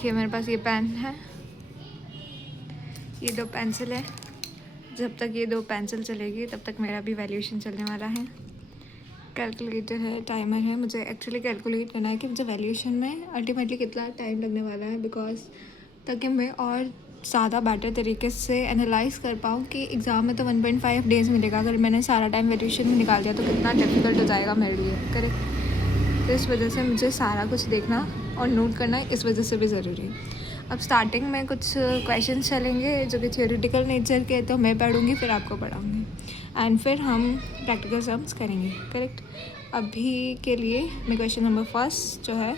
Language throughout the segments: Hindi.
देखिए मेरे पास ये पेन है, ये 2 पेंसिल है। जब तक ये 2 पेंसिल चलेगी तब तक मेरा भी वैल्यूएशन चलने वाला है। कैलकुलेटर है, टाइमर है। मुझे एक्चुअली कैलकुलेट करना है कि मुझे वैल्यूएशन में अल्टीमेटली कितना टाइम लगने वाला है, बिकॉज ताकि मैं और ज़्यादा बेटर तरीके से एनालाइज कर पाऊँ कि एग्ज़ाम में तो 1.5 डेज़ मिलेगा, अगर मैंने सारा टाइम वैल्यूएशन में निकाल दिया तो कितना डिफिकल्ट हो जाएगा मेरे लिए। करेक्ट। तो इस वजह से मुझे सारा कुछ देखना और नोट करना इस वजह से भी ज़रूरी है। अब स्टार्टिंग में कुछ क्वेश्चन चलेंगे जो कि थियोरेटिकल नेचर के, तो मैं पढ़ूँगी फिर आपको पढ़ाऊँगी एंड फिर हम प्रैक्टिकल सम्स करेंगे। करेक्ट। अभी के लिए मैं क्वेश्चन नंबर फर्स्ट जो है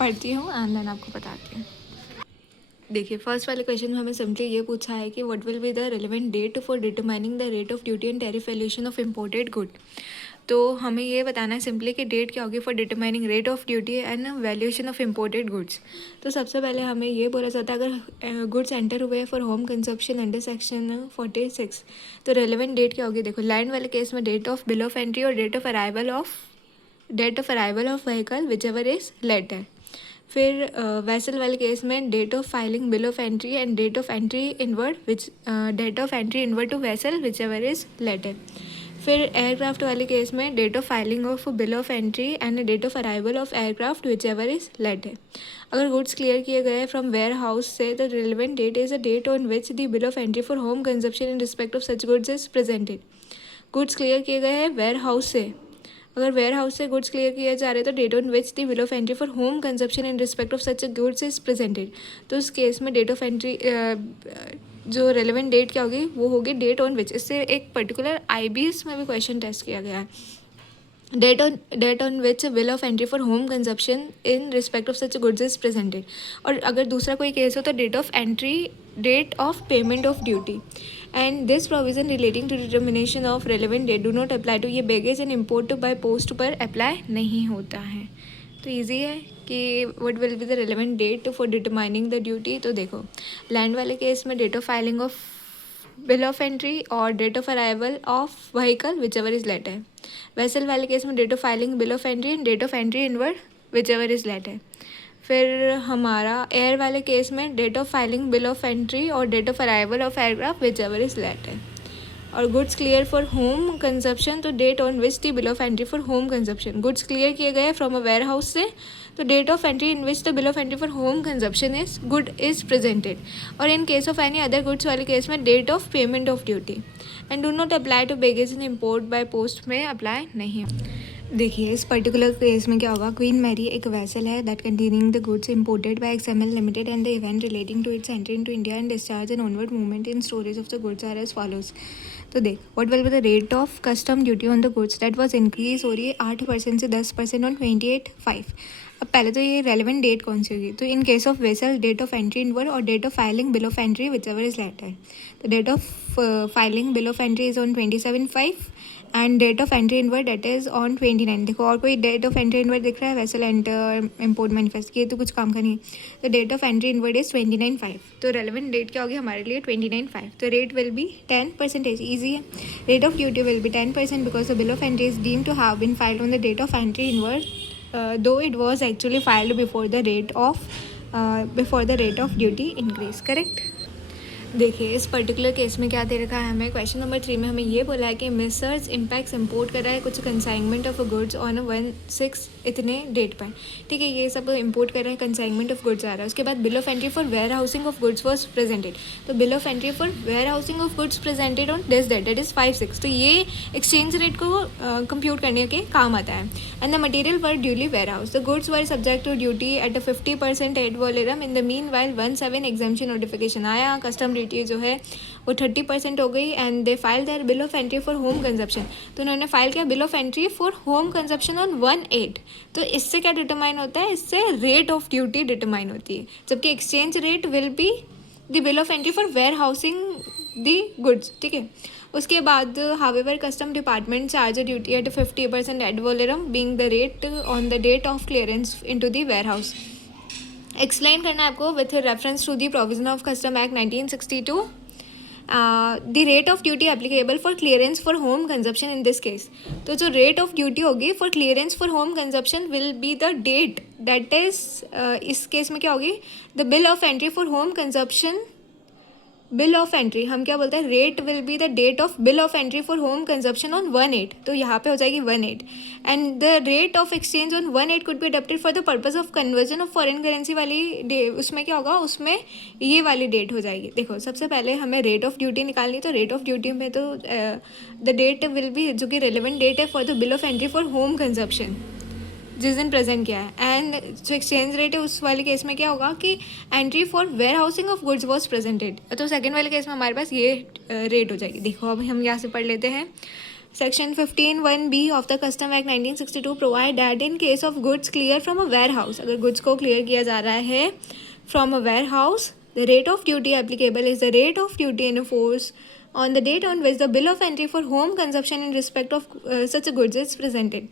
पढ़ती हूँ एंड देन आपको बताती हूँ। देखिए फर्स्ट वाले क्वेश्चन में हमें सिंपली ये पूछा है कि what will be the relevant date for determining the rate of duty and tariff valuation of imported good. तो हमें ये बताना है सिंपली कि डेट क्या होगी for determining rate of duty and valuation of imported goods. तो सबसे पहले हमें ये बोला जाता है अगर गुड्स एंटर हुए for home consumption under section 46 तो रेलिवेंट डेट क्या होगी। देखो लैंड वाले केस में date of bill of entry और date of arrival of vehicle whichever is later. फिर वैसल वाले केस में date of filing bill of entry and date of entry inward to vessel whichever is later. फिर एयरक्राफ्ट वाले केस में date of filing of bill of entry and date of arrival of aircraft whichever is later. अगर गुड्स क्लियर किए गए फ्रॉम वेयर हाउस से तो relevant date is a date on which the bill of entry for home consumption in respect of such goods is presented. Goods clear किए गए हैं वेयर हाउस से, अगर वेयर हाउस से गुड्स क्लियर किए जा रहे हैं तो date on which the bill of entry for home consumption in respect of such goods is presented. तो उस केस में डेट ऑफ एंट्री जो रेलेवेंट डेट क्या होगी वो होगी डेट ऑन विच। इससे एक पर्टिकुलर IBS में भी क्वेश्चन टेस्ट किया गया है। Date on which bill of entry for home consumption in respect of such goods is presented. और अगर दूसरा कोई केस हो तो date of payment of duty and this provision relating to determination of relevant date do not apply to, ये baggage and import by post पर अप्लाई नहीं होता है। तो ईजी है कि what will be the relevant date for determining the duty. तो देखो लैंड वाले केस में date of filing of bill of entry और date of arrival of vehicle whichever is later. Vessel वाले केस में date of filing bill of entry and date of entry inward whichever is later. फिर हमारा एयर वाले केस में date of filing bill of entry और date of arrival of aircraft whichever is later. और goods clear for home consumption तो date on which the bill of entry for home consumption. Goods clear किए गए फ्रॉम अ वेयर हाउस से तो date of entry in which the bill of entry for home consumption is good is presented. और in case of any other goods वाले केस में date of payment of duty and do not apply to baggage in import by post में अप्लाई नहीं। देखिए इस पर्टिकुलर केस में क्या होगा, क्वीन मैरी एक वैसल है that containing the goods imported by XML limited and the event relating to its entry into India and discharge and onward movement in storage of the goods are as follows. तो देख what will be the rate of custom duty on the goods that was increase हो रही है 8% से 10% ऑन 28/5। अब पहले तो ये रेलिवेंट डेट कौन सी होगी, तो in case of vessel date of entry inward और date of filing bill of entry whichever is later. तो date of filing bill of entry is on 27/5 and date of entry inward date is on 29। देखो और कोई डेट ऑफ एंट्री इनवर्ड दिख रहा है, वेसल एंटर इम्पोर्ट मैनिफेस्ट, ये तो कुछ काम का नहीं है। तो date of entry inward is 29/5, तो रेलिवेंट डेट क्या होगी हमारे लिए 29/5। तो रेट विल बी 10%। ईजी है। Rate of duty will be 10% because the bill of entry is deemed to have been filed on the date of entry inward though it was actually filed before the rate of duty increase। correct। देखिए इस पर्टिकुलर केस में क्या दे रखा है हमें, क्वेश्चन नंबर 3 में हमें ये बोला है कि मिसर्स इम्पैक्ट्स इंपोर्ट कर रहा है कुछ कंसाइनमेंट ऑफ गुड्स ऑन 16 इतने डेट पर। ठीक है, ये सब इंपोर्ट कर रहा है, कंसाइनमेंट ऑफ गुड्स आ रहा है। उसके बाद bill of entry for warehousing of goods was presented. तो bill of entry for warehousing of goods presented on this date that is 5/6। तो ये एक्सचेंज रेट को कंप्यूट करने के काम आता है। And the material were duly warehouse, the goods were subject to duty at a 50% ad valorem. In the meanwhile 1/7 exemption notification आया, कस्टम ड्यूटी जो है वो 30% हो गई and they file their bill of entry for home consumption. तो उन्होंने फाइल किया bill of entry for home consumption on 1/8। तो इससे क्या डिटरमाइन होता है, इससे रेट ऑफ ड्यूटी डिटरमाइन होती है, जबकि exchange rate will be the bill of entry for warehousing the goods. ठीक है, उसके बाद however custom department charge duty at 50% ad valorem being the rate on the date of clearance into the warehouse. Explain करना है आपको with reference to the provision of custom act 1962 the rate of duty applicable for clearance for home consumption in this case. तो जो रेट ऑफ ड्यूटी होगी for clearance for home consumption will be the date that is, इस केस में क्या होगी, the bill of entry for home consumption. Bill of entry हम क्या बोलते हैं, rate will be the date of bill of entry for home consumption on 1/8. तो यहाँ पे हो जाएगी 1/8. And the rate of exchange on 1/8 could be adopted for the purpose of conversion of foreign currency वाली डे. उसमें क्या होगा, उसमें ये वाली डेट हो जाएगी. देखो सबसे पहले हमें रेट ऑफ ड्यूटी निकालनी, तो रेट ऑफ ड्यूटी में तो द डेट विल बी, जो कि रेलिवेंट डेट है for the bill of entry for home consumption जिस दिन प्रेजेंट किया है. एंड जो एक्सचेंज रेट है उस वाले केस में क्या होगा कि entry for warehousing of goods was presented. तो सेकंड वाले केस में हमारे पास ये रेट हो जाएगी. देखो अब हम यहाँ से पढ़ लेते हैं. Section 15(1)(b of the custom act 1962 provide that in case of goods clear from a warehouse, अगर गुड्स को क्लियर किया जा रहा है from a warehouse, the rate of duty applicable is the rate of duty in force on the date on which the bill of entry for home consumption in respect of such a goods is presented.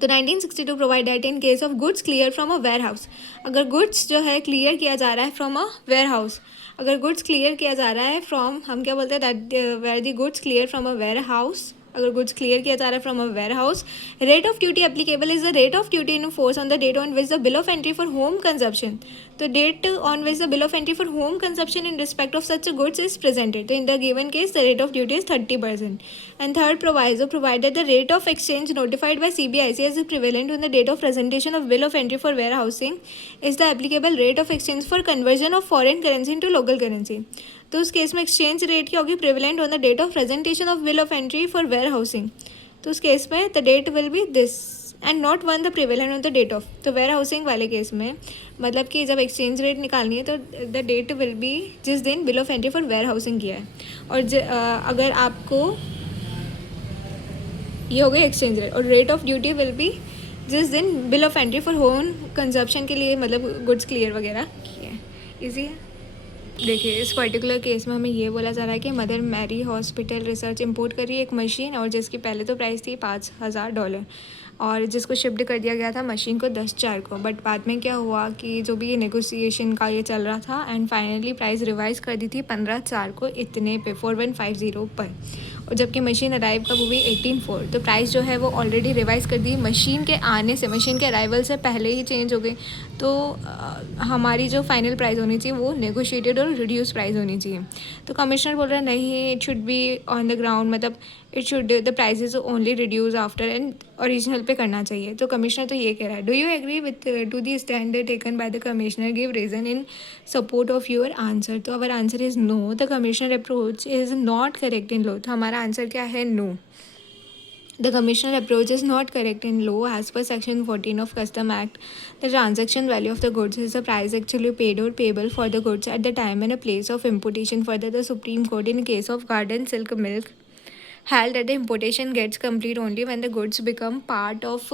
तो 1962 provide that in case of goods clear from a warehouse, अगर गुड्स जो है क्लियर किया जा रहा है फ्रॉम अ वेयर हाउस, अगर गुड्स क्लियर किया जा रहा है फ्रॉम, हम क्या बोलते हैं, that where the goods clear from a warehouse, अगर गुड्स क्लियर किया जा रहा है from a warehouse, rate of duty applicable is the rate of duty in force on the date on which the bill of entry for home consumption. तो date on which the bill of entry for home consumption in respect of such goods is presented. तो in the given case the rate of duty is 30%. And third proviso provided the rate of exchange notified by CBIC as prevalent on the date of presentation of bill of entry for warehousing is the applicable rate of exchange for conversion of foreign currency into local currency. तो उस केस में एक्सचेंज रेट क्या होगी, prevalent on the date of presentation of bill of entry for warehousing. तो उस केस में the date will be this and not one the prevalent on the date of. तो वेयर हाउसिंग वाले केस में मतलब कि जब एक्सचेंज रेट निकालनी है तो द डेट विल बी जिस दिन bill of entry for warehousing किया है. और अगर आपको ये हो गई एक्सचेंज रेट, और rate of duty will be जिस दिन bill of entry for home consumption के लिए मतलब गुड्स क्लियर वगैरह किए हैं. ईजी है. देखिए इस पर्टिकुलर केस में हमें ये बोला जा रहा है कि mother Mary hospital research import कर रही है एक मशीन, और जिसकी पहले तो प्राइस थी $5,000 और जिसको शिफ्ट कर दिया गया था मशीन को 10/4 को. बट बाद में क्या हुआ कि जो भी ये नेगोशिएशन का ये चल रहा था एंड फाइनली प्राइस रिवाइज कर दी थी 15/4 को इतने पे 4150 पर, और जबकि मशीन अराइव कब हुई 18/4. तो प्राइस जो है वो ऑलरेडी रिवाइज कर दी मशीन के आने से, मशीन के अराइवल से पहले ही चेंज हो गई. तो हमारी जो फाइनल प्राइस होनी चाहिए वो नेगोशिएटेड और रिड्यूस प्राइस होनी चाहिए. तो कमिश्नर बोल रहा है नहीं, it should be on the ground, मतलब it should the prices only reduce after and original pay करना चाहिए. तो कमिश्नर तो ये कह रहा है. Do you agree with to the standard taken by the commissioner, give reason in support of your answer. तो our answer is no, the commissioner approach is not correct in law. तो हमारा आंसर क्या है, no. The commissioner approach is not correct in law. As per section 14 of Custom Act, the transaction value of the goods is the price actually paid or payable for the goods at the time and a place of importation. Further, the Supreme Court in case of Garden Silk Milk held that the importation gets complete only when the goods become part of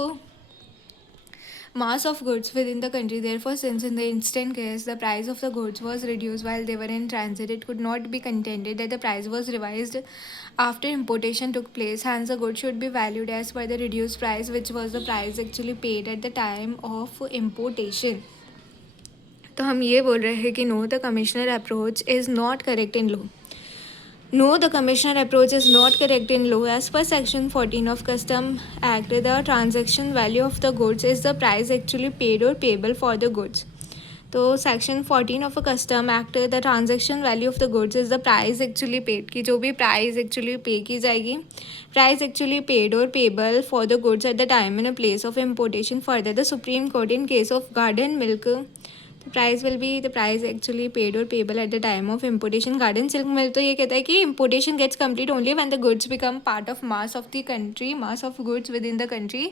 mass of goods within the country. Therefore, since in the instant case the price of the goods was reduced while they were in transit, it could not be contended that the price was revised after importation took place. Hence, the goods should be valued as per the reduced price, which was the price actually paid at the time of importation. तो हम ये बोल रहे हैं कि no, the commissioner approach is not correct in law. No, the commissioner approach is not correct in law. As per section 14 of Custom Act, the transaction value of the goods is the price actually paid or payable for the goods. तो section 14 of custom act, the transaction value of the goods is the price actually paid, की जो भी प्राइस एक्चुअली पे की जाएगी, प्राइस एक्चुअली पेड और payable for the goods at the time and a place of importation. Further, the Supreme Court in case of garden milk, the price will be the price actually paid or payable at the time of importation. Garden silk milk तो ये कहता है कि importation gets complete only when the goods become part of mass of the country, mass of goods within the country,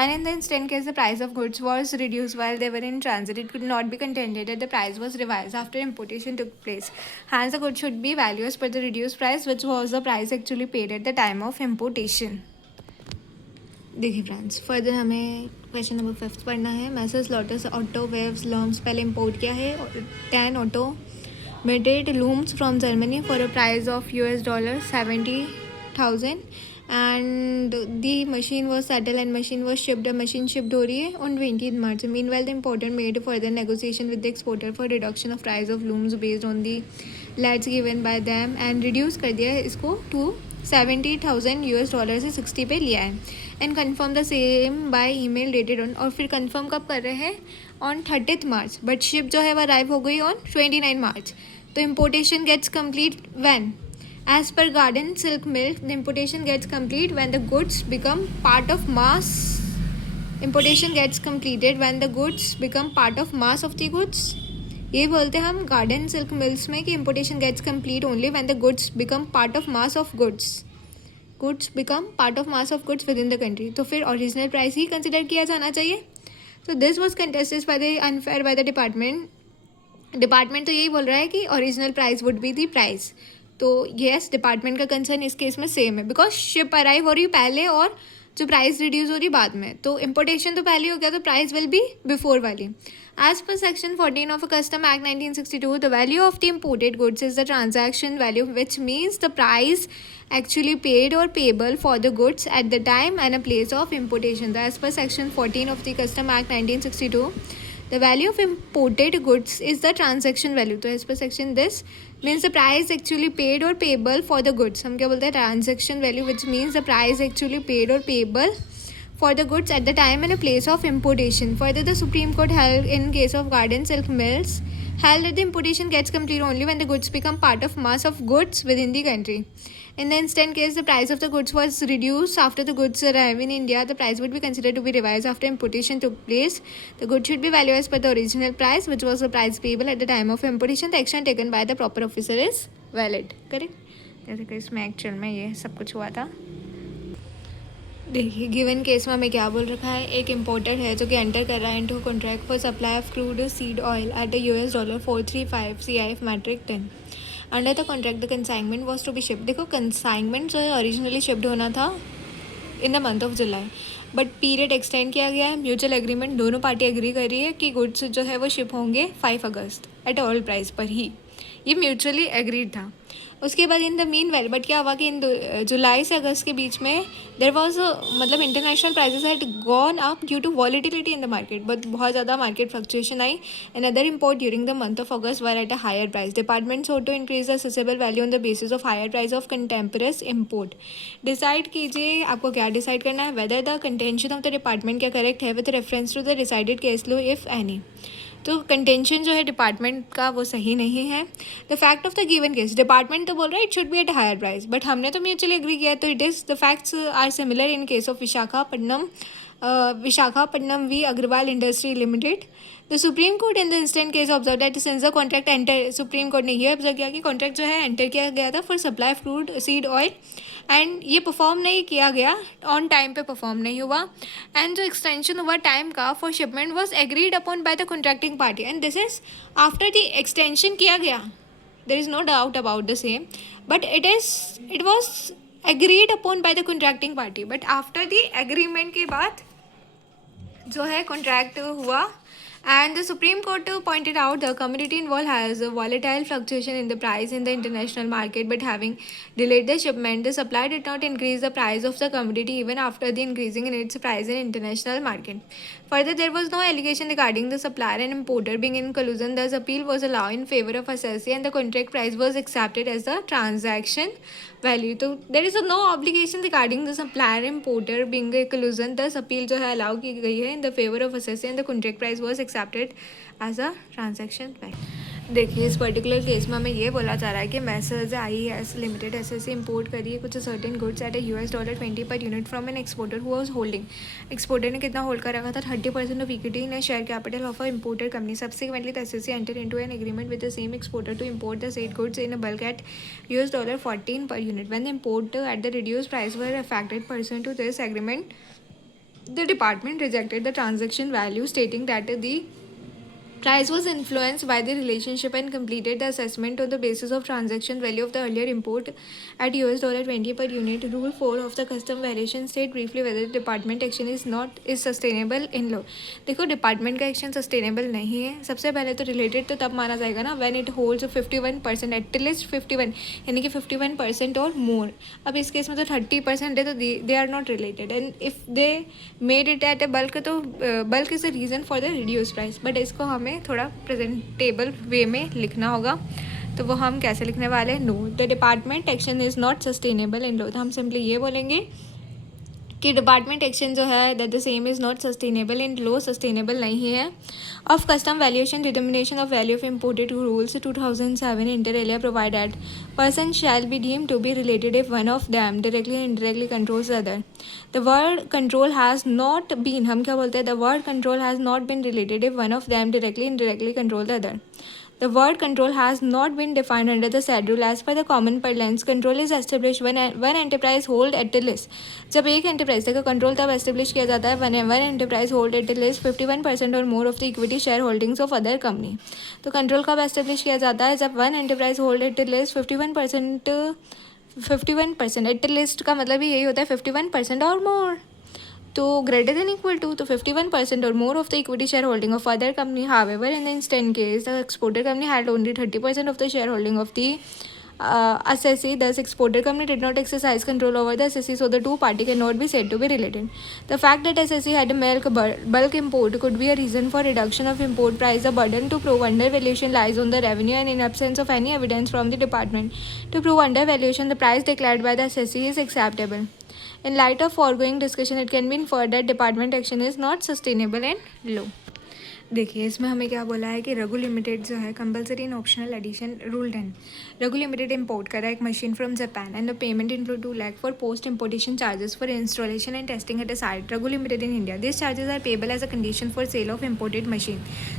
and in the instant case the price of goods was reduced while they were in transit, it could not be contended that the price was revised after importation took place. Hence, the goods should be valued as per the reduced price, which was the price actually paid at the time of importation. देखिए फ्रेंड्स, फर्दर हमें क्वेश्चन नंबर 5 पढ़ना है. Messrs Lotus auto weaves longs पहले इंपोर्ट किया है 10 automated looms from Germany for a price of $70,000 and the machine was settle and machine was shipped. Machine shipped हो रही है on 20 March. Meanwhile the importer made further negotiation with the exporter for reduction of price of looms based on the lets given by them and reduce कर दिया है इसको टू $70,000 से 60 पे लिया है. And confirm the same by email dated on. और फिर कन्फर्म कब कर रहे हैं? On 30 March. बट शिप जो है वो अराइव हो गई ऑन 29 मार्च. तो importation gets complete when? As per Garden Silk Mill, the importation gets complete when the goods become part of mass. Importation gets completed when the goods become part of mass of the goods. ये बोलते हैं हम गार्डन सिल्क मिल्स में कि importation gets complete only when the goods become part of mass of goods. Goods become part of mass of goods within the country. तो फिर original price ही consider किया जाना चाहिए. So this was contested by the unfair by the department. Department तो यही बोल रहा है कि original price would be the price. तो येस, डिपार्टमेंट का कंसर्न इस केस में सेम है बिकॉज शिप अराइव हो रही पहले और जो प्राइस रिड्यूस हो रही बाद में. तो इम्पोर्टेशन तो पहले हो गया तो प्राइस विल बी बिफोर वाली. As per section 14 of custom act 1962, the value of the imported goods is the transaction value which means the price actually paid or payable for the goods at the time and a place of importation. As per section 14 of the Custom Act 1962, the value of imported goods is the transaction value. तो as per section this means the price actually paid or payable for the goods. हम क्या बोलते हैं? transaction value, which means the price actually paid or payable for the goods at the time and a place of importation. Further, the Supreme Court held in case of Garden Silk Mills held that the importation gets complete only when the goods become part of mass of goods within the country. In the instant case, the price of the goods was reduced after the goods arrive in India, the price would be considered to be revised after importation took place. The goods should be valued as per the original price, which was the price payable at the time of importation. The action taken by the proper officer is valid. Correct? जैसे कि इसमें एक्चुअल में ये सब कुछ हुआ था. देखिए, गिवन केस में हमें क्या बोल रखा है? एक इम्पोर्टर है जो कि एंटर कर रहा है into contract for supply of crude seed oil at $435 CIF metric ton. Under the contract the consignment was to be shipped. देखो, कंसाइनमेंट जो है ओरिजिनली शिप्ड होना था in the month of July, but period extend किया गया है. म्यूचुअल एग्रीमेंट, दोनों पार्टी एग्री कर रही है कि गुड्स जो है वो शिप होंगे 5 अगस्त एट ऑल प्राइस पर ही. ये म्यूचुअली एग्रीड था. उसके बाद इन द मीन वेल बट क्या हुआ कि इन जुलाई से अगस्त के बीच में देर वॉज मतलब international prices had gone up due to volatility in the market. But बहुत ज़्यादा मार्केट फ्लक्चुएशन आई and other import during the month of August were at a higher price. Department sought to increase the assessable value on the basis of higher price of contemporaneous import. Decide कीजिए आपको क्या डिसाइड करना है, whether the contention of the department क्या करेक्ट है with reference to the decided case law if any. तो कंटेंशन जो है डिपार्टमेंट का वो सही नहीं है. The fact of the given case, department तो बोल रहा है it should be at higher price, but हमने तो म्यूचुअली एग्री किया. तो it is the facts are similar in case of Visakhapatnam v Agarwal industry limited. The Supreme Court in the instant case observe that since the contract enter, supreme court ने ये ऑब्जर्व किया कि कॉन्ट्रैक्ट जो है एंटर किया गया था for supply of crude seed oil and ये परफॉर्म नहीं किया गया, ऑन टाइम पे परफॉर्म नहीं हुआ. एंड जो एक्सटेंशन हुआ टाइम का for shipment was agreed upon by the contracting party and this is after the extension किया गया. There is no doubt about the same, but it was agreed upon by the contracting party. But after the agreement के बाद जो है कॉन्ट्रैक्ट हुआ. And the Supreme Court pointed out the commodity involved has a volatile fluctuation in the price in the international market, but having delayed the shipment, the supply did not increase the price of the commodity even after the increasing in its price in international market. Further, there was no allegation regarding the supplier and importer being in collusion. Thus, appeal was allowed in favor of assessee and the contract price was accepted as the transaction value. तो there is no obligation regarding the supplier importer being a collusion. Thus, appeal जो है allow की गई है in the favor of assessee and the contract price was accepted as a transaction value. देखिए, इस पर्टिकुलर केस में हमें ये बोला जा रहा है कि messrs IES limited SSC import करिए कुछ certain goods at $20 per unit from an exporter who was holding. Exporter ने कितना होल्ड कर रखा था? 30% of equity in share capital of a importer company. Subsequently the SSC enter into an agreement with the same exporter to import the said goods in a bulk at $14 per unit. When the import at the reduced price were affected pursuant to this agreement, the department rejected the transaction value, stating that the Price was influenced by the relationship and completed the assessment on the basis of transaction value of the earlier import at $20 per unit. Rule 4 of the custom variation state briefly whether the department action is sustainable in law. देखो डिपार्टमेंट का एक्शन सस्टेनेबल नहीं है. सबसे पहले तो रिलेटेड तो तब माना जाएगा ना व्हेन इट होल्ड्स 51% एटलीस्ट 51 यानी कि 51% और मोर. अब इस केस में तो 30% है तो they are not related and if they made it at a bulk तो bulk is the reason for the reduce price. But इसको हमें थोड़ा प्रेजेंटेबल वे में लिखना होगा. तो वो हम कैसे लिखने वाले हैं? No the department action is not sustainable in law. तो हम सिंपली ये बोलेंगे कि डिपार्टमेंट एक्शन जो है that the same is not sustainable in law. Sustainable नहीं है. Of custom valuation determination of value of imported rules 2007 inter alia provide that person shall be deemed to be related if one of them directly and indirectly controls the other. The word control has not been, हम क्या बोलते हैं? The word control has not been related if one of them directly and indirectly control the other. The word control has not been defined under the said rule as per the common parlance. Control is established when one enterprise hold at least. जब एक एंटरप्राइज का कंट्रोल तब एस्टेब्लिश किया जाता है one enterprise hold at least 51% और more of the equity share holdings of other company. तो कंट्रोल कब एस्टेब्लिश किया जाता है? जब one enterprise hold at least 51% at least का मतलब ही यही होता है 51% और मोर. तो ग्रेटर देन इक्वल टू तो 51% और more of the equity share holding of other company. However in the instant case the exporter company had only 30% of the share holding of the assessee. Thus exporter company did not exercise control over the assessee, so the two party cannot be said to be related. The fact that assessee had bulk import could be a reason for reduction of import price. The burden to prove undervaluation lies on the revenue, and in absence of any evidence from the department to prove undervaluation, the price declared by the assessee is acceptable. In light of foregoing discussion, it can be inferred that department action is not sustainable and low. देखिए इसमें हमें क्या बोला है कि रघु लिमिटेड जो है compulsory in optional addition rule 10. Raghu limited import कर रहा है एक machine from Japan and the payment include 2 lakh for post importation charges for installation and testing at a site Raghu limited in India. This charges are payable as a condition for sale of imported machine.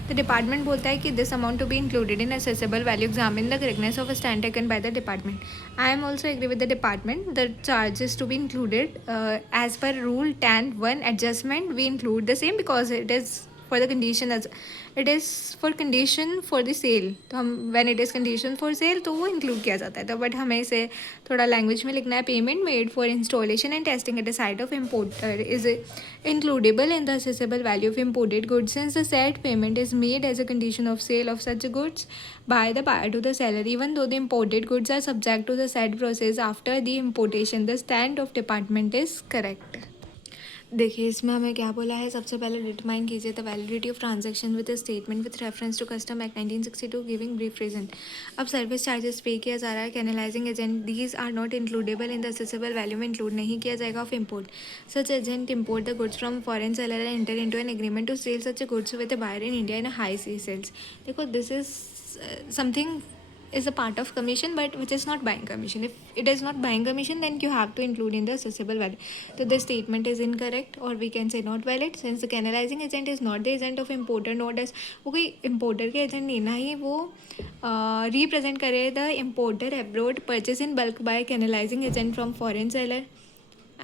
The department बोलता है कि this amount to be included in assessable value. Examine the correctness of stand taken by the department. I am also agree with the department. The charges to be included as per rule 10(1) adjustment we include the same because it is for the condition as it is for condition for the sale. तो हम when it is condition for sale तो वो इंक्लूड किया जाता है. तो बट हमें इसे थोड़ा लैंग्वेज में लिखना है. Payment made for installation and testing at the site of importer is includable in the assessable value of imported goods since the said payment is made as a condition of sale of such goods by the buyer to the seller even though the imported goods are subject to the said process after the importation. The stand of department is correct. देखिए इसमें हमें क्या बोला है. सबसे पहले डिटरमाइन कीजिए the validity of transaction with statement with reference to custom act 1962 giving brief reason. अब सर्विस चार्जेस पे किया जा रहा है. Canalising agent these are not includable in the assessable value में इंक्लूड नहीं किया जाएगा of import. Such agent import the goods from foreign seller and enter into an agreement to sell such goods with a buyer in India in high sea sales. देखो this is something is a part of commission but which is not buying commission. If it is not buying commission then you have to include in the assessable value. So the statement is incorrect or we can say not valid since the canalizing agent is not the agent of importer nor as वो कोई importer के agent नहीं ना ही वो represent करे the importer abroad purchase in bulk by canalizing agent from foreign seller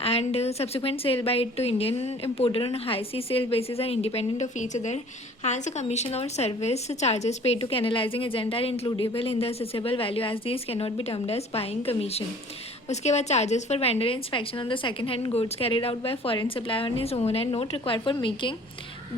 and subsequent sale by it to Indian importer on a high sea sale basis are independent of each other. Hence, a commission or service charges paid to canalizing agent are includable in the assessable value as these cannot be termed as buying commission. उसके बाद charges for vendor inspection on the second hand goods carried out by foreign supplier on his own and not required for making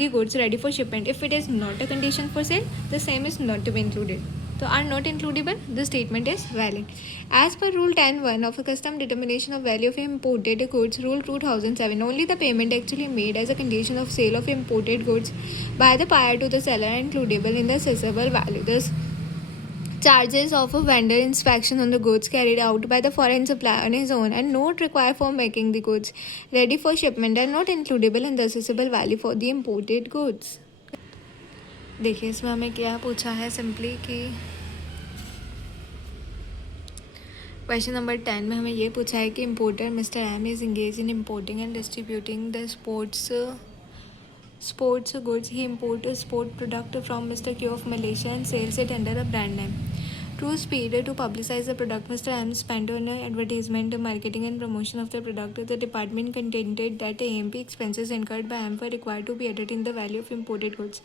the goods ready for shipment. If it is not a condition for sale, the same is not to be included. So are not includable, the statement is valid. As per Rule 10(1) of a custom determination of value of imported goods, Rule 2007, only the payment actually made as a condition of sale of imported goods by the buyer to the seller are includable in the assessable value. Thus, charges of a vendor inspection on the goods carried out by the foreign supplier on his own and not required for making the goods ready for shipment are not includable in the assessable value for the imported goods. देखिए इसमें हमें क्या पूछा है सिंपली कि क्वेश्चन नंबर 10 में हमें ये पूछा है कि importer mister M is engage in importing and distributing the sports goods. He import a sport product from Mr. Q of Malaysia and sells it under a brand name. True speed to publicize the product. Mr. M spent on advertisement, marketing, and promotion of the product. The department contended that AMP expenses incurred by AM were required to be added in the value of imported goods.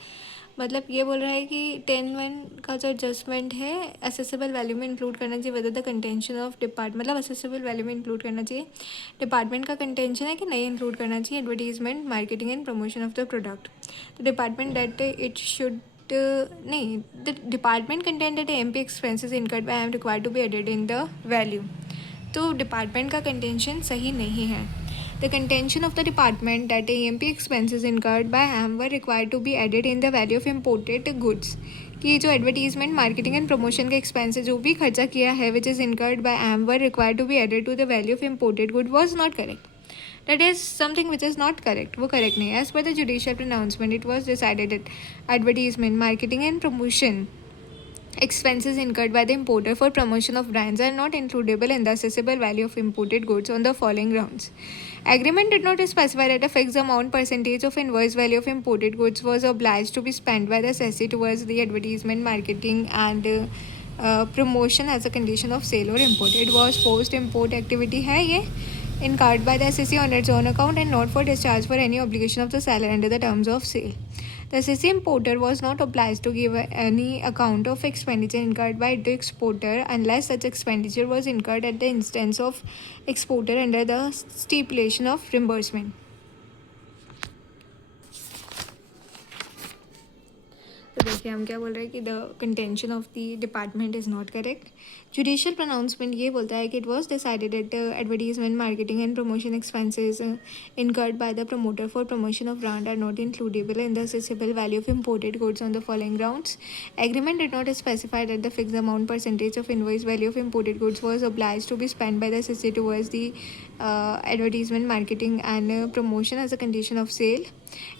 मतलब ये बोल रहा है कि 10(1) का जो एडजस्टमेंट है असेसेबल वैल्यू में इंक्लूड करना चाहिए weather the contention of depart मतलब असेसेबल वैल्यू में इंक्लूड करना चाहिए. डिपार्टमेंट का कंटेंशन है कि नहीं इंक्लूड करना चाहिए advertisement marketing and promotion of the product. तो डिपार्टमेंट दैट इट शुड नहीं the department contented M P expenses incurred by M required to be added in the value. तो डिपार्टमेंट का कंटेंशन सही नहीं है. The contention of the department that AMP expenses incurred by M were required to be added in the value of imported goods. कि जो एडवर्टीजमेंट मार्केटिंग एंड प्रमोशन के एक्सपेंसेस जो भी खर्चा किया है which is incurred by M were required to be added to the value of imported good was not correct. That is something which is not correct. वो correct नहीं है. As per the judicial pronouncement, it was decided that advertisement, marketing and promotion expenses incurred by the importer for promotion of brands are not includable in the assessable value of imported goods on the following grounds. Agreement did not specify that a fixed amount percentage of invoice value of imported goods was obliged to be spent by the assessee towards the advertisement, marketing and promotion as a condition of sale or import. It was post-import activity है ये incurred by the assessee on its own account and not for discharge for any obligation of the seller under the terms of sale. The assessee importer was not obliged to give any account of expenditure incurred by the exporter unless such expenditure was incurred at the instance of exporter under the stipulation of reimbursement. तो देखिए हम क्या बोल रहे हैं कि the contention of the department is not correct. Judicial pronouncement ये बोलता है कि it was decided at advertisement marketing and promotion expenses incurred by the promoter for promotion of brand are not includable in the assessable value of imported goods on the following grounds. Agreement did not specify that the fixed amount percentage of invoice value of imported goods was obliged to be spent by the assessee towards the advertisement, marketing and promotion as a condition of sale.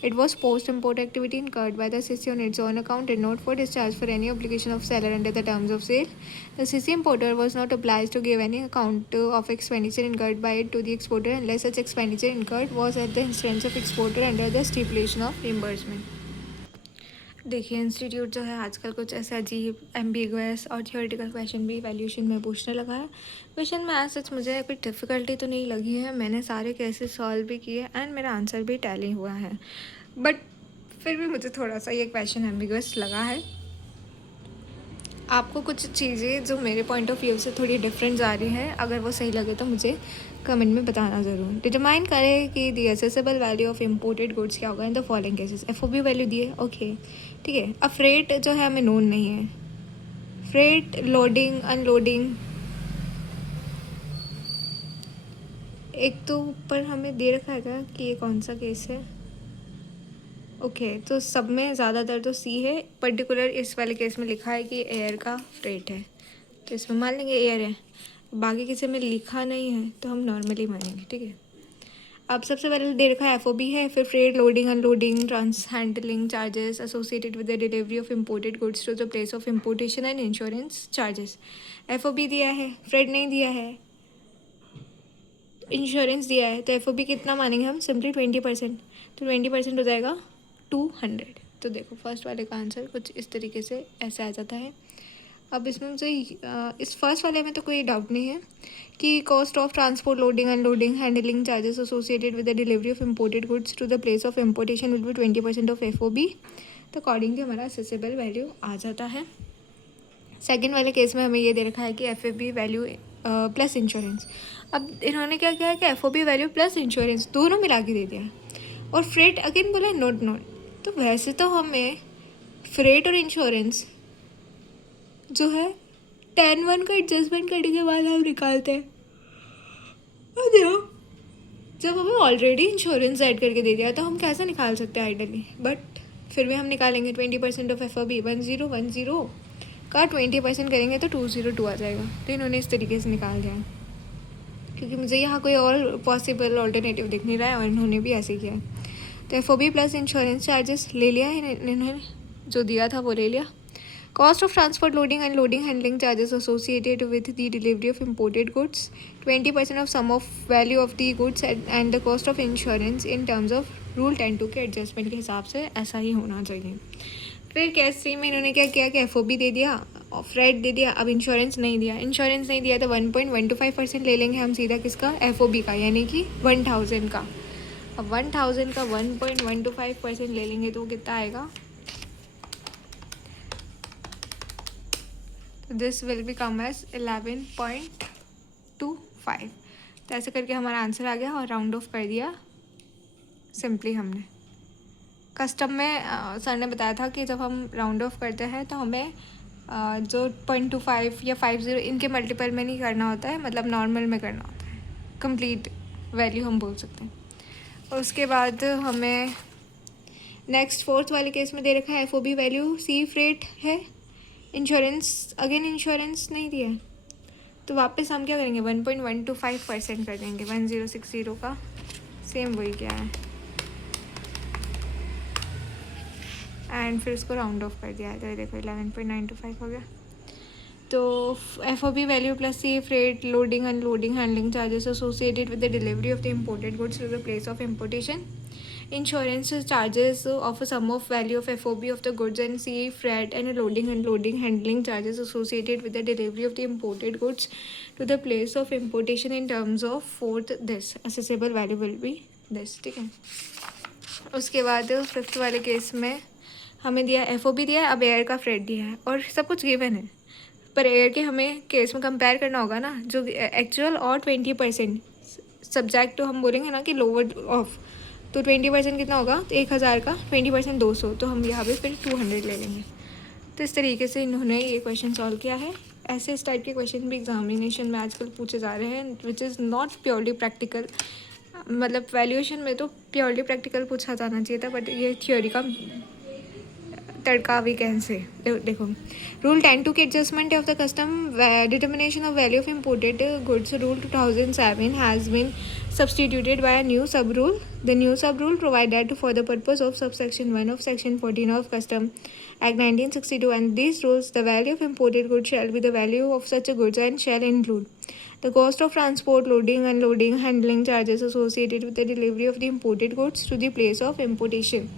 It was post-import activity incurred by the assessee on its own account and not for discharge for any obligation of seller under the terms of sale. The assessee importer was not obliged to give any account of expenditure incurred by it to the exporter unless such expenditure incurred was at the instance of exporter under the stipulation of reimbursement. देखिए इंस्टीट्यूट जो है आजकल कुछ ऐसे अजीब एम्बिगुअस और थियोरेटिकल क्वेश्चन भी वैल्यूएशन में पूछने लगा है. क्वेश्चन में आज सच मुझे कोई डिफ़िकल्टी तो नहीं लगी है. मैंने सारे केसेस सॉल्व भी किए एंड मेरा आंसर भी टैली हुआ है. बट फिर भी मुझे थोड़ा सा ये क्वेश्चन एम्बिगुअस लगा है. आपको कुछ चीज़ें जो मेरे पॉइंट ऑफ व्यू से थोड़ी डिफरेंट आ रही हैं अगर वो सही लगे तो मुझे कमेंट में बताना ज़रूर. डिटरमाइन करें कि the assessable value of imported goods क्या होगा in the following cases. FOB value दिए ओके ठीक है. अब फ्रेट जो है हमें नोन नहीं है. फ्रेट लोडिंग अनलोडिंग एक तो ऊपर हमें दे रखा है कि ये कौन सा केस है. ओके तो सब में ज़्यादातर तो सी है. पर्टिकुलर इस वाले केस में लिखा है कि एयर का फ्रेट है तो इसमें मान लेंगे एयर है. बाकी किसी में लिखा नहीं है तो हम नॉर्मली मानेंगे ठीक है. अब सबसे पहले दे रखा है FOB है. फिर freight loading unloading trans handling charges associated with the delivery of imported goods to the place of importation and insurance charges. FOB दिया है फ्रेट नहीं दिया है इंश्योरेंस दिया है तो FOB कितना मानेंगे हम सिंपली 20%. तो 20% हो जाएगा 200. तो देखो फर्स्ट वाले का आंसर कुछ इस तरीके से ऐसे आ जाता है. अब इसमें मुझे इस फर्स्ट वाले में तो कोई डाउट नहीं है कि cost of transport loading unloading handling charges associated with the delivery of imported goods to the place of importation will be 20% of FOB. तो अकॉर्डिंगली हमारा असेसेबल वैल्यू आ जाता है. सेकेंड वाले केस में हमें ये दे रखा है कि FOB वैल्यू प्लस इंश्योरेंस. अब इन्होंने क्या किया है कि FOB वैल्यू प्लस इंश्योरेंस दोनों मिला के दे दिया और फ्रेट अगेन बोला नोट नोट. तो वैसे तो हमें फ्रेट और इंश्योरेंस जो है 10(1) का एडजस्टमेंट करने के बाद हम निकालते हैं. और देखो जब हमें ऑलरेडी इंश्योरेंस ऐड करके दे दिया तो हम कैसे निकाल सकते हैं आइडली. बट फिर भी हम निकालेंगे 20% ऑफ FOB 1010 का 20% करेंगे तो 202 आ जाएगा. तो इन्होंने इस तरीके से निकाल दिया क्योंकि मुझे यहाँ कोई और पॉसिबल ऑल्टरनेटिव दिख नहीं रहा है और इन्होंने भी ऐसे किया. तो FOB प्लस इंश्योरेंस चार्जेस ले लिया है इन्होंने जो दिया था वो ले लिया. Cost of transport loading and loading handling charges associated with the delivery of imported goods 20% of sum of value of the goods and the cost of insurance in terms of rule 10(2) के एडजस्टमेंट के हिसाब से ऐसा ही होना चाहिए. फिर केस 3 में इन्होंने क्या किया कि FOB दे दिया और फ्रेट दे दिया, अब इंश्योरेंस नहीं दिया, इंश्योरेंस नहीं दिया तो 1.125% ले लेंगे हम सीधा किसका, FOB का, यानी कि 1000 का। अब 1000 का 1.125% ले लेंगे तो कितना आएगा, तो this will be come as 11.25। तो ऐसे करके हमारा आंसर आ गया और राउंड ऑफ कर दिया सिंपली हमने। कस्टम में सर ने बताया था कि जब हम राउंड ऑफ करते हैं तो हमें जो 0.25 या 50 इनके मल्टीपल में नहीं करना होता है, मतलब नॉर्मल में करना होता है, कंप्लीट वैल्यू हम बोल सकते हैं। और उसके बाद हमें नेक्स्ट फोर्थ वाले केस में दे रखा है FOB वैल्यू, सी फ्रेट है, इंश्योरेंस अगेन इंश्योरेंस नहीं दिया है, तो वापस हम क्या करेंगे 1.125% कर देंगे 1060 का, सेम वही क्या है, एंड फिर उसको राउंड ऑफ कर दिया है, तो देखो 11.925 हो गया। तो FOB value plus sea freight, loading unloading handling charges associated with the delivery of the imported goods to the place of importation, insurance charges of a sum of value of FOB of the goods and CE freight and loading unloading handling charges associated with the delivery of the imported goods to the place of importation in terms of fourth this assessable value will be this, ठीक है। उसके बाद फिफ्थ वाले केस में हमें दिया FOB दिया है, अब एयर का फ्रेट दिया है और सब कुछ गिवन है, पर एयर के हमें केस में कंपेयर करना होगा ना, जो एक्चुअल और 20% सब्जेक्ट तो हम बोलेंगे ना कि लोअर ऑफ, तो 20% कितना होगा, तो 1000 का 20% 200, तो हम यहाँ पे फिर 200 ले लेंगे। तो इस तरीके से इन्होंने ये क्वेश्चन सॉल्व किया है। ऐसे इस टाइप के क्वेश्चन भी एग्जामिनेशन में आजकल पूछे जा रहे हैं, which is not purely practical, मतलब वैल्यूएशन में तो प्योरली प्रैक्टिकल पूछा जाना चाहिए था, बट ये थ्योरी का तड़का वी कैन से। देखो रूल 10(2) के adjustment of the custom determination of value of imported goods rule 2007 has been substituted by a new sub rule. The new sub rule provided for the purpose of subsection 1 of section 14 of Custom Act 1962, and these rules the value of imported goods shall be the value of such a goods and shall include the cost of transport, loading, unloading, handling charges associated with the delivery of the imported goods to the place of importation,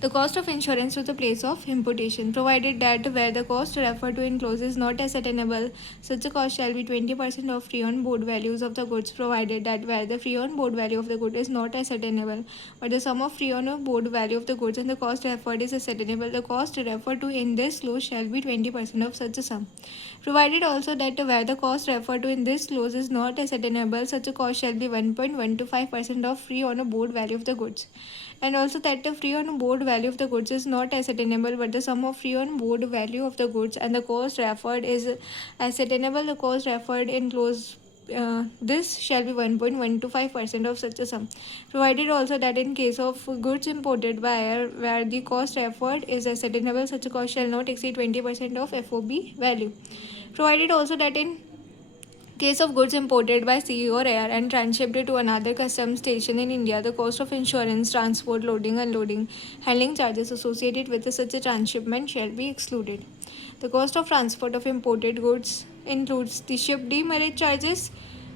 the cost of insurance to the place of importation, provided that where the cost referred to in clause is not ascertainable, such a cost shall be 20% of free on board values of the goods, provided that where the free on board value of the good is not ascertainable, but the sum of free on board value of the goods and the cost referred is ascertainable, the cost referred to in this clause shall be 20% of such a sum. Provided also that where the cost referred to in this clause is not ascertainable, such a cost shall be 1.125% of free on board value of the goods, and also that the free on board value of the goods is not ascertainable, but the sum of free on board value of the goods and the cost referred is ascertainable, the cost referred in clause this shall be 1.125% of such a sum. Provided also that in case of goods imported by air where the cost referred is ascertainable, such a cost shall not exceed 20% of FOB value. Provided also that in case of goods imported by sea or air and transshipped to another customs station in India, the cost of insurance, transport, loading, unloading, handling charges associated with such a transshipment shall be excluded. The cost of transport of imported goods includes the ship demurrage charges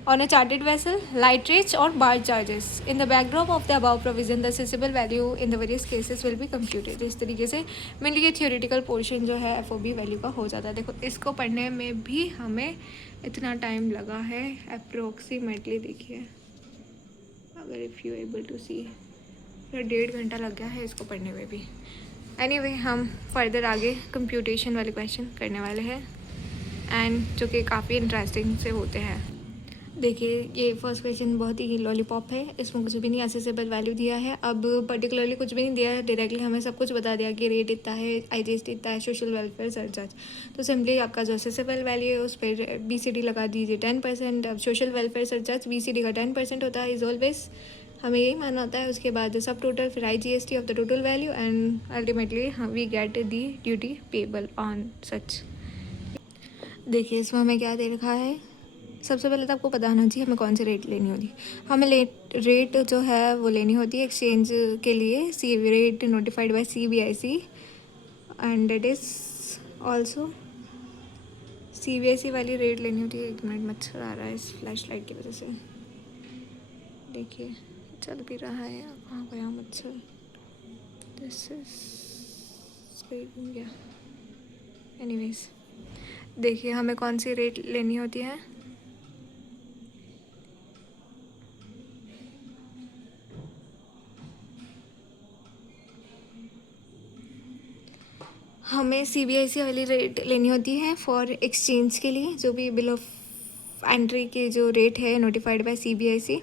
on a chartered vessel, lighterage or barge charges. In the backdrop of the above provision, the assessable value in the various cases will be computed. इस तरीके से मेनली ये थियोरेटिकल पोर्शन जो है FOB वैल्यू का हो जाता है। देखो इसको पढ़ने में भी हमें इतना टाइम लगा है अप्रोक्सीमेटली, देखिए अगर इफ़ यू एबल टू सी, 1.5 घंटा लग गया है इसको पढ़ने में भी। एनीवे हम फर्दर आगे कंप्यूटेशन वाले क्वेश्चन करने वाले हैं, एंड जो कि काफ़ी इंटरेस्टिंग से होते हैं। देखिए ये फर्स्ट क्वेश्चन बहुत ही लॉलीपॉप है, इसमें कुछ भी नहीं असेसेबल वैल्यू दिया है, अब पर्टिकुलरली कुछ भी नहीं दिया है, डायरेक्टली हमें सब कुछ बता दिया कि रेट इतना है, IGST इतना है, सोशल वेलफेयर सरचार्ज। तो सिंपली आपका जो असेसेबल वैल्यू है उस पर BCD लगा दीजिए 10%। अब सोशल वेलफेयर सरचार्ज BCD का 10% होता है, इज ऑलवेज हमें यही मानना होता है। उसके बाद सब टोटल, फिर IGST of the total value, and ultimately we get the duty payable on such. देखिए इसमें हमें क्या दे रखा है, सबसे पहले तो आपको पता होना चाहिए हमें कौन सी रेट लेनी होती है। हमें रेट जो है वो लेनी होती है एक्सचेंज के लिए, सी rate notified by CBIC, and date is also CBIC वाली रेट लेनी होती है। 1 मिनट, मच्छर आ रहा है इस फ्लैश लाइट की वजह से, देखिए चल भी रहा है, कहाँ गया मच्छर, दिस इज गया, एनीवेज, देखिए हमें कौन सी रेट लेनी होती है। हमें CBIC वाली रेट लेनी होती है फॉर एक्सचेंज के लिए, जो भी बिल ऑफ एंट्री के जो रेट है नोटिफाइड बाय CBIC।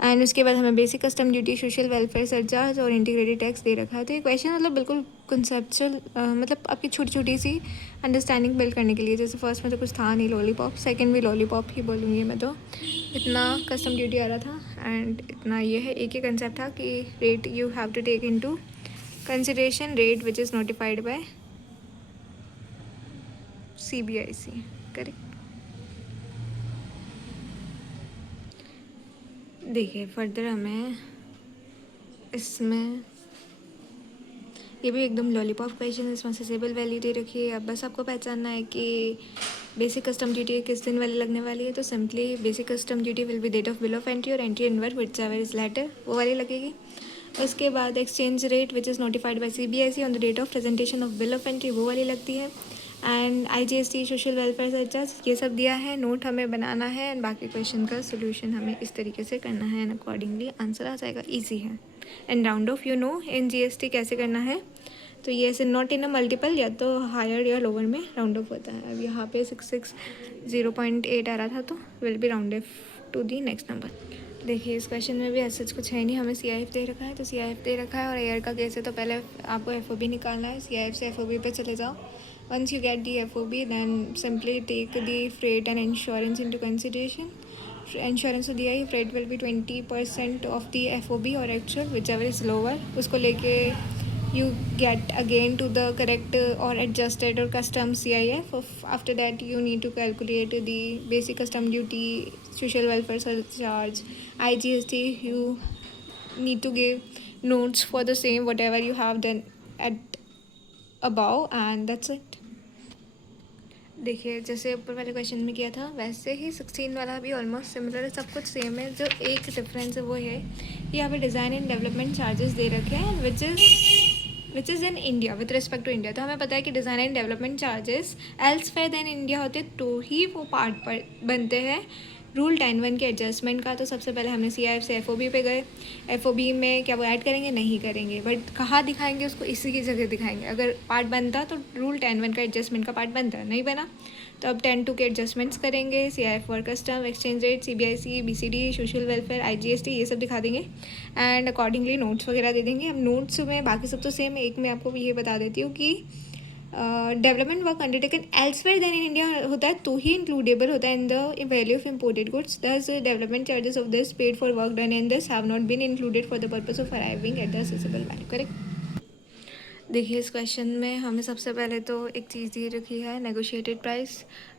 एंड उसके बाद हमें basic custom duty, social welfare surcharge और इंटीग्रेटेड टैक्स दे रखा है। तो ये क्वेश्चन मतलब बिल्कुल कंसेप्चुअल, मतलब आपकी छोटी छोटी सी अंडरस्टैंडिंग बिल्ड करने के लिए। जैसे फर्स्ट में तो कुछ था नहीं, लॉलीपॉप, सेकंड भी लॉलीपॉप ही बोलूँगी मैं, तो इतना कस्टम ड्यूटी आ रहा था एंड इतना ये है। एक ही कंसेप्ट था कि rate you have to take into consideration, rate which is notified by CBIC, correct. देखिए फर्दर हमें इसमें ये भी एकदम लॉलीपॉप क्वेश्चन है, इसमें सेसेबल वैल्यू दे रखी है। अब बस आपको पहचानना है कि बेसिक कस्टम ड्यूटी किस दिन वाली लगने वाली है। तो simply basic custom duty will be date of bill of entry और entry inward whichever is later, वो वाली लगेगी। उसके बाद exchange rate which is notified by CBIC on the date of presentation of bill of entry, वो वाली लगती है। And IGST, social welfare surcharge, ये सब दिया है। नोट हमें बनाना है एंड बाकी क्वेश्चन का सोल्यूशन हमें इस तरीके से करना है एंड अकॉर्डिंगली आंसर आ जाएगा। ईजी है। And round of in GST कैसे करना है, तो ये ऐसे नॉट इन अ मल्टीपल, या तो हायर या लोअर में राउंड ऑफ होता है। अब यहाँ पे 660.8 आ रहा था, तो will be round off to the next number. देखिए इस क्वेश्चन में भी ऐसा कुछ है नहीं, हमें CIF दे रखा है, तो CIF दे रखा है और एयर का केस है, तो पहले आपको FOB निकालना है। CIF से FOB पे चले जाओ। Once you get the FOB then simply take the freight and insurance into consideration. Insurance तो दिया ही, freight will be 20% of the FOB और actual whichever is lower, उसको लेके you get again to the correct or adjusted or custom CIF. After that you need to calculate the basic custom duty, social welfare surcharge, IGST. You need to give notes for the same whatever you have done at above and that's it. देखिए जैसे ऊपर वाले क्वेश्चन में किया था वैसे ही 16 वाला भी ऑलमोस्ट सिमिलर है, सब कुछ सेम है। जो एक डिफरेंस है वो है कि यहाँ पे डिज़ाइन एंड डेवलपमेंट चार्जेस दे रखे हैं which is in India with respect to India. तो हमें पता है कि design and development charges elsewhere than India होते तो ही वो पार्ट पर बनते हैं रूल 10(1) के एडजस्टमेंट का। तो सबसे पहले हमने CIF से FOB पे गए। FOB में क्या वो ऐड करेंगे? नहीं करेंगे, बट कहाँ दिखाएंगे उसको? इसी की जगह दिखाएंगे। अगर पार्ट बनता तो रूल 10(1) का एडजस्टमेंट का पार्ट बनता, नहीं बना तो अब 10(2) के एडजस्टमेंट्स करेंगे। CIF for custom, exchange rate, CBIC, BCD, social welfare, IGST, ये सब दिखा देंगे एंड अकॉर्डिंगली नोट्स वगैरह दे देंगे। अब नोट्स में बाकी सब तो सेम है, एक मैं आपको ये बता देती हूँ कि development work undertaken elsewhere than in India होता है तो ही इंक्लूडेबल होता है in the value of imported goods. Thus development charges of this paid for work done in this have not been included for the purpose of arriving at the assessable value, correct. देखिए इस क्वेश्चन में हमें सबसे पहले तो एक चीज़ दी रखी है नेगोशिएटेड प्राइस,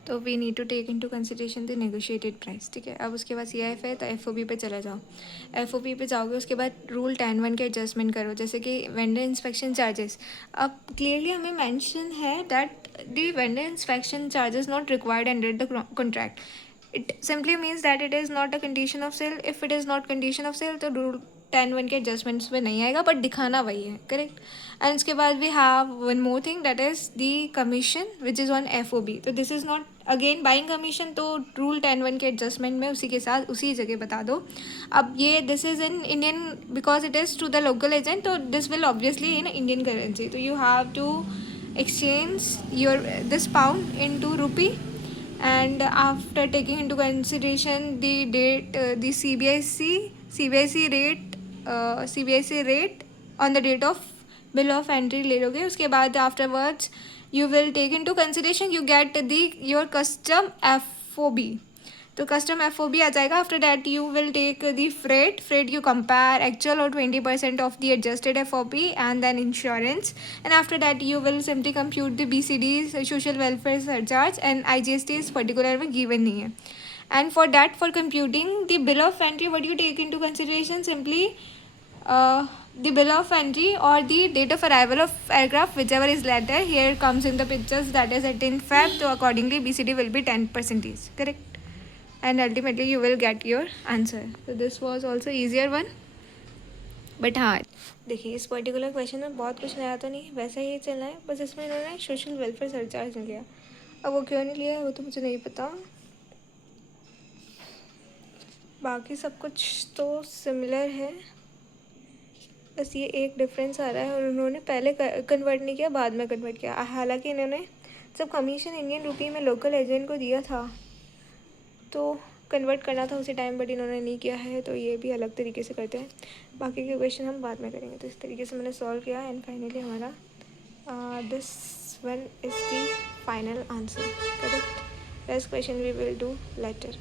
तो we need to take into consideration the negotiated price, ठीक है। अब उसके बाद CIF है तो FOB पे चले जाओ। FOB पे जाओगे उसके बाद रूल 10(1) के एडजस्टमेंट करो, जैसे कि वेंडर इंस्पेक्शन चार्जेस। अब क्लियरली हमें मेंशन है that the vendor inspection charges not required under the contract. It simply means that it is not a condition of sale. If it is not condition of sale तो रूल 10(1) के एडजस्टमेंट्स में नहीं आएगा, बट दिखाना वही है, करेक्ट। एंड उसके बाद we have one more thing that is the commission which is on FOB। तो this is not again buying commission, तो रूल 10(1) के एडजस्टमेंट में उसी के साथ उसी जगह बता दो। अब ये this is in Indian because it is to the local agent, तो this will obviously in Indian currency. तो you have to exchange your this pound into rupee, and after taking into consideration the date, the CBIC rate on the date of bill of entry ले लोगे। उसके बाद afterwards you will take into consideration you get the your custom FOB, तो कस्टम FOB आ जाएगा। After that you will take the freight you compare actual और 20% of the adjusted FOB and then insurance, and after that you will simply compute the BCD, social welfare surcharge, and IGST इस पर्टिकुलर में गिवन नहीं है। And for that for computing the bill of entry what you take into consideration simply the bill of entry or the date of arrival of aircraft, whichever is later here comes in the pictures, that is 18 Feb, so accordingly BCD will be 10%, correct, and ultimately you will get your answer. So this was also easier one. But हाँ देखिए, इस पर्टिकुलर क्वेश्चन में बहुत कुछ नया तो नहीं, वैसा ही चलना है, बस इसमें इन्होंने सोशल वेलफेयर सरचार्ज नहीं लिया। अब वो क्यों नहीं लिया है वो तो मुझे नहीं पता, बाकी सब कुछ तो सिमिलर है, बस ये एक डिफरेंस आ रहा है और उन्होंने पहले कन्वर्ट नहीं किया, बाद में कन्वर्ट किया। हालांकि इन्होंने जब कमीशन इंडियन रुपी में लोकल एजेंट को दिया था तो कन्वर्ट करना था उसी टाइम, बट इन्होंने नहीं किया है, तो ये भी अलग तरीके से करते हैं। बाकी के क्वेश्चन हम बाद में करेंगे। तो इस तरीके से मैंने सॉल्व किया एंड फाइनली हमारा this one is the final answer, correct. Next question we will do letter.